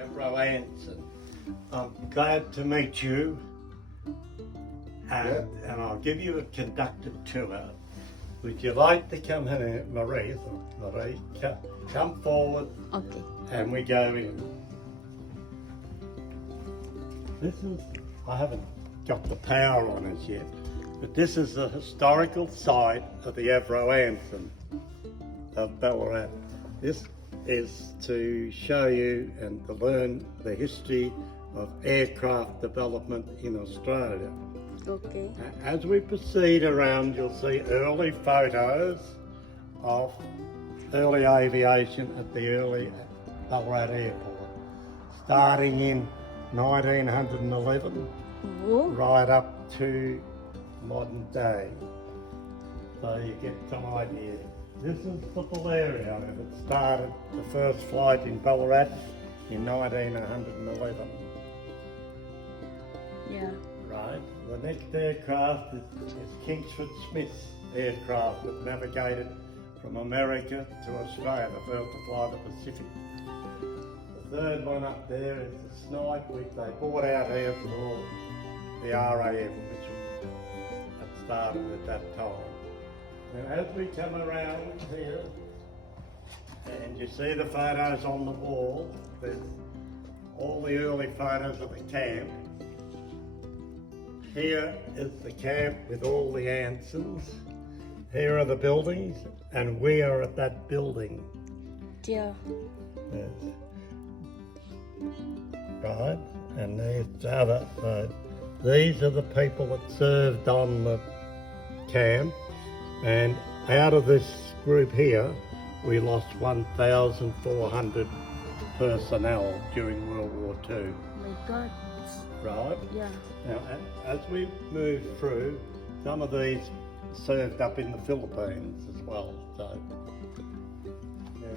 Avro Anson. I'm glad to meet you, and I'll give you a conducted tour. Would you like to come here, Marie, come forward, Okay. and we go in. This is, I haven't got the power on it yet, but this is the historical site of the Avro Anson of Ballarat. This is to show you and to learn the history of aircraft development in Australia. Okay. As we proceed around, you'll see early photos of early aviation at the early Ballarat Airport, starting in 1911, Whoa. right up to modern day. So you get some idea. This is the Ballarat. It started the first flight in Ballarat in 1911. Yeah. Right. The next aircraft is Kingsford Smith's aircraft that navigated from America to Australia, the first to fly the Pacific. The third one up there is the Snipe, which they bought out here for the RAF, which had started at that time. Now as we come around here, and you see the photos on the wall, there's all the early photos of the camp. Here is the camp with all the Ansons. Here are the buildings, and we are at that building. Yeah. Yes. Right, and there's the other. These are the people that served on the camp, and out of this group here, we lost 1,400 personnel during World War II. Oh my God. Right? Yeah. Now, as we move through, some of these served up in the Philippines as well. So, there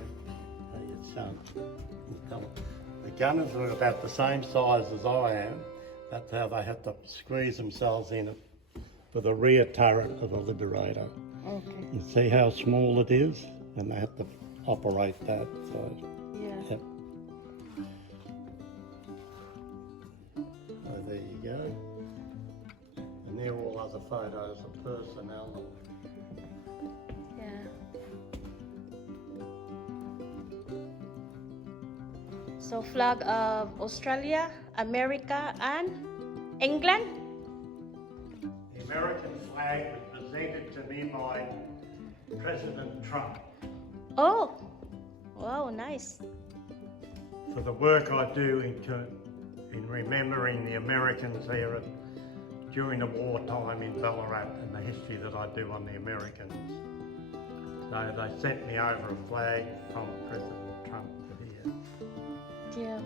your son. The gunners were about the same size as I am. That's how they had to squeeze themselves in for the rear turret of the Liberator. Okay. You see how small it is, and they had to operate that. So, Yeah. yep. So there you go. And they're all other photos of personnel. Yeah. So flag of Australia, America, and England. The American flag was presented to me by President Trump Oh. Wow, nice. for the work I do in remembering the Americans here during the wartime in Ballarat and the history that I do on the Americans. So they sent me over a flag from President Trump to here. Yeah.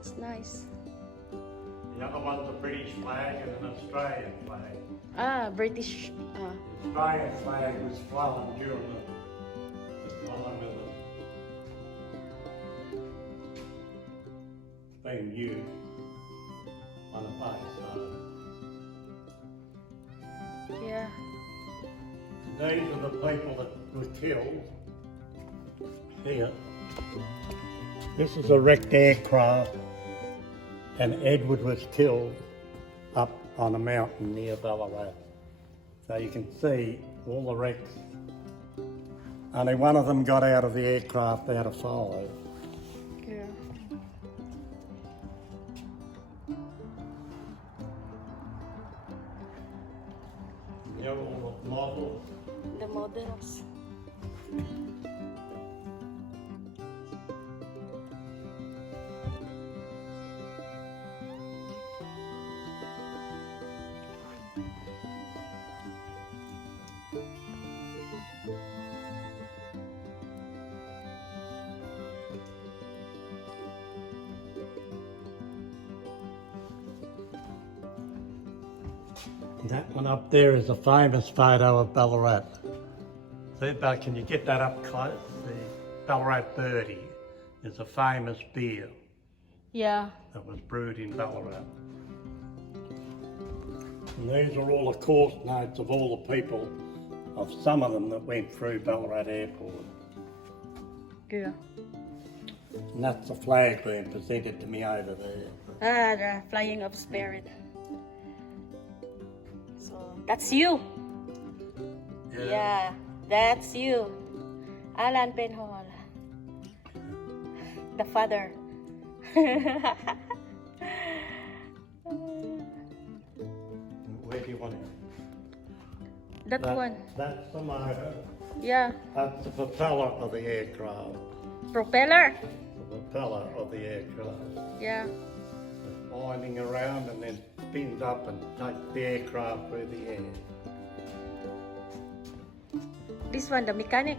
It's nice. The other one's a British flag and an Australian flag. Ah, British. The Australian flag was flown during the time of being used on a base. Yeah. These are the people that were killed here. This is a wrecked aircraft, and Edward was killed up on a mountain near Ballarat. So you can see all the wrecks. Only one of them got out of the aircraft out of 5. Yeah. They're all the models. The models. That one up there is a famous photo of Ballarat. See, but can you get that up close? The Ballarat Birdie is a famous beer Yeah. that was brewed in Ballarat. And these are all the course notes of all the people, of some of them that went through Ballarat Airport. Yeah. And that's the flag being presented to me over there. Ah, the flying of spirit. So that's you. Yeah, that's you. Alan Penhall. The father. Where do you want it? That one. That's the motor. Yeah. That's the propeller of the aircraft. Propeller. The propeller of the aircraft. Yeah. It's winding around and then spins up and takes the aircraft through the air. This one, the mechanic.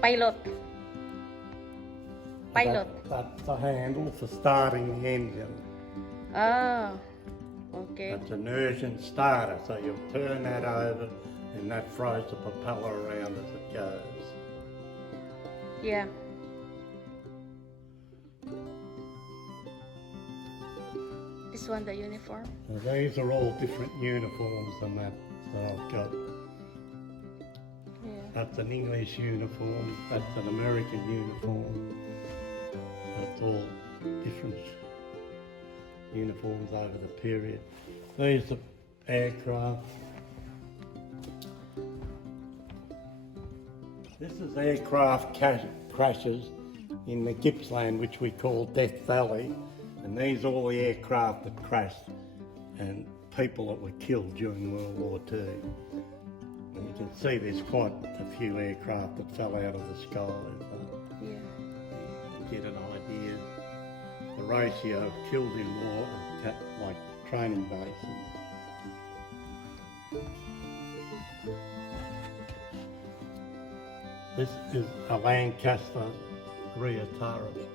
Pilot. Pilot. That's the handle for starting the engine. Ah. Okay. That's an immersion starter, so you'll turn that over and that throws the propeller around as it goes. Yeah. This one, the uniform. Now these are all different uniforms and that I've got. Yeah. That's an English uniform, that's an American uniform. That's all different uniforms over the period. These are aircraft. This is aircraft crashes in the Gippsland, which we call Death Valley. And these are all the aircraft that crashed and people that were killed during World War II. And you can see there's quite a few aircraft that fell out of the sky. Yeah. You get an idea. The ratio of killed in war, like training bases. This is a Lancaster rear turret.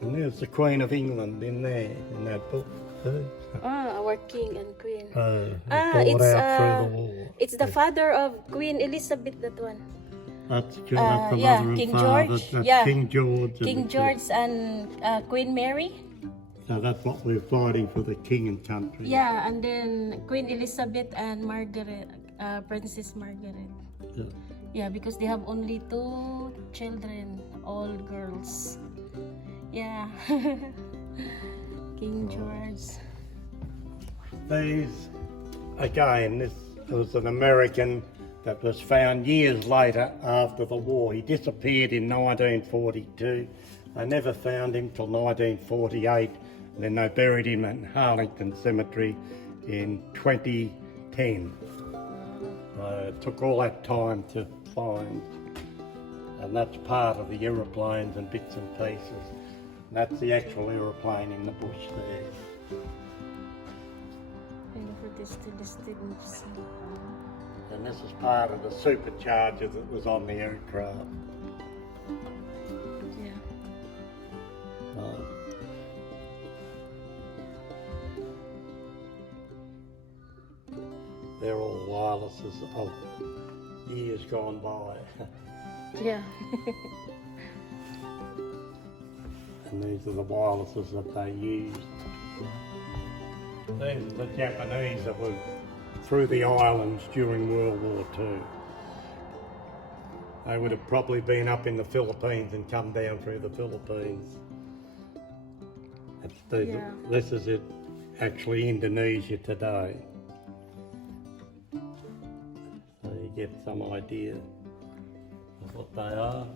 And there's the Queen of England in there, in that book. Ah, our king and queen. It's out through the war. It's the father of Queen Elizabeth, that one. That's the mother yeah, and King father. George. That's Yeah. King George. King George and Queen Mary. So that's what we're fighting for, the king and country. Yeah, and then Queen Elizabeth and Margaret, Princess Margaret. Yeah. Yeah, because they have only 2 children, all girls. Yeah. King George. These, again, this was an American that was found years later after the war. He disappeared in 1942. They never found him till 1948. And then they buried him in Harlington Cemetery in 2010. It took all that time to find. And that's part of the aeroplanes and bits and pieces. And that's the actual aeroplane in the bush there. And for this to distance. And this is part of the supercharger that was on the aircraft. Yeah. They're all wirelesses of years gone by. Yeah. And these are the wirelesses that they used. These are the Japanese that were through the islands during World War II. They would have probably been up in the Philippines and come down through the Philippines. Yeah. This is it, actually Indonesia today. So you get some idea of what they are.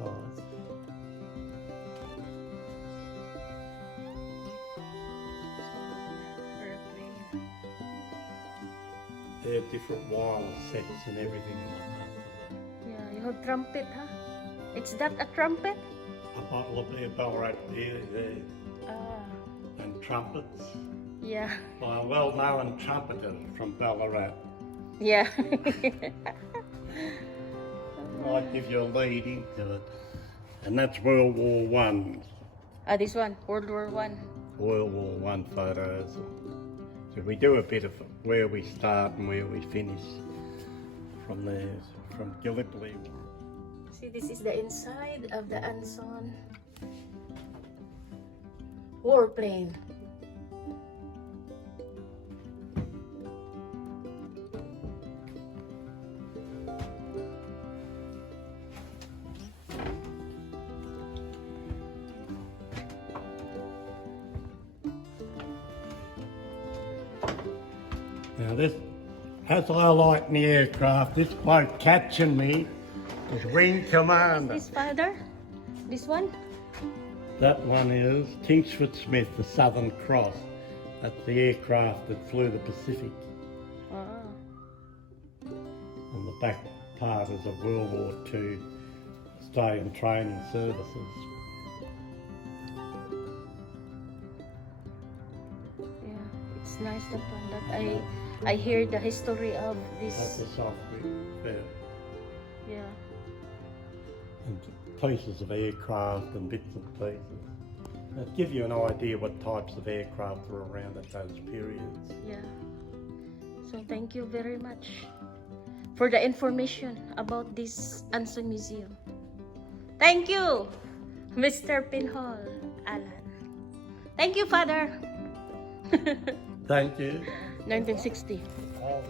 Nice. Airplane. They have different wireless sets and everything like that. Yeah, you have trumpet, huh? Is that a trumpet? A bottle of beer, Ballarat beer there, Ah, and trumpets yeah. by a well-known trumpeter from Ballarat. Yeah. Might give you a lead into it. And that's World War One. This one, World War One. World War One photos. So we do a bit of where we start and where we finish. from there, from Gallipoli. See, this is the inside of the Anson warplane. Now this, as I like in the aircraft, this bloke catching me is Wing Commander. This father? This one? That one is Kingsford Smith, the Southern Cross. That's the aircraft that flew the Pacific. Ah. And the back part is a World War II Australian Training Services. Yeah, it's nice that one. That I hear the history of That's this. the software. Yeah. And pieces of aircraft and bits and pieces. That give you an idea what types of aircraft were around at those periods. Yeah. So thank you very much for the information about this Anson Museum. Thank you, Mr. Pinhole Alan. Thank you, Father. Thank you. 1960. Oh,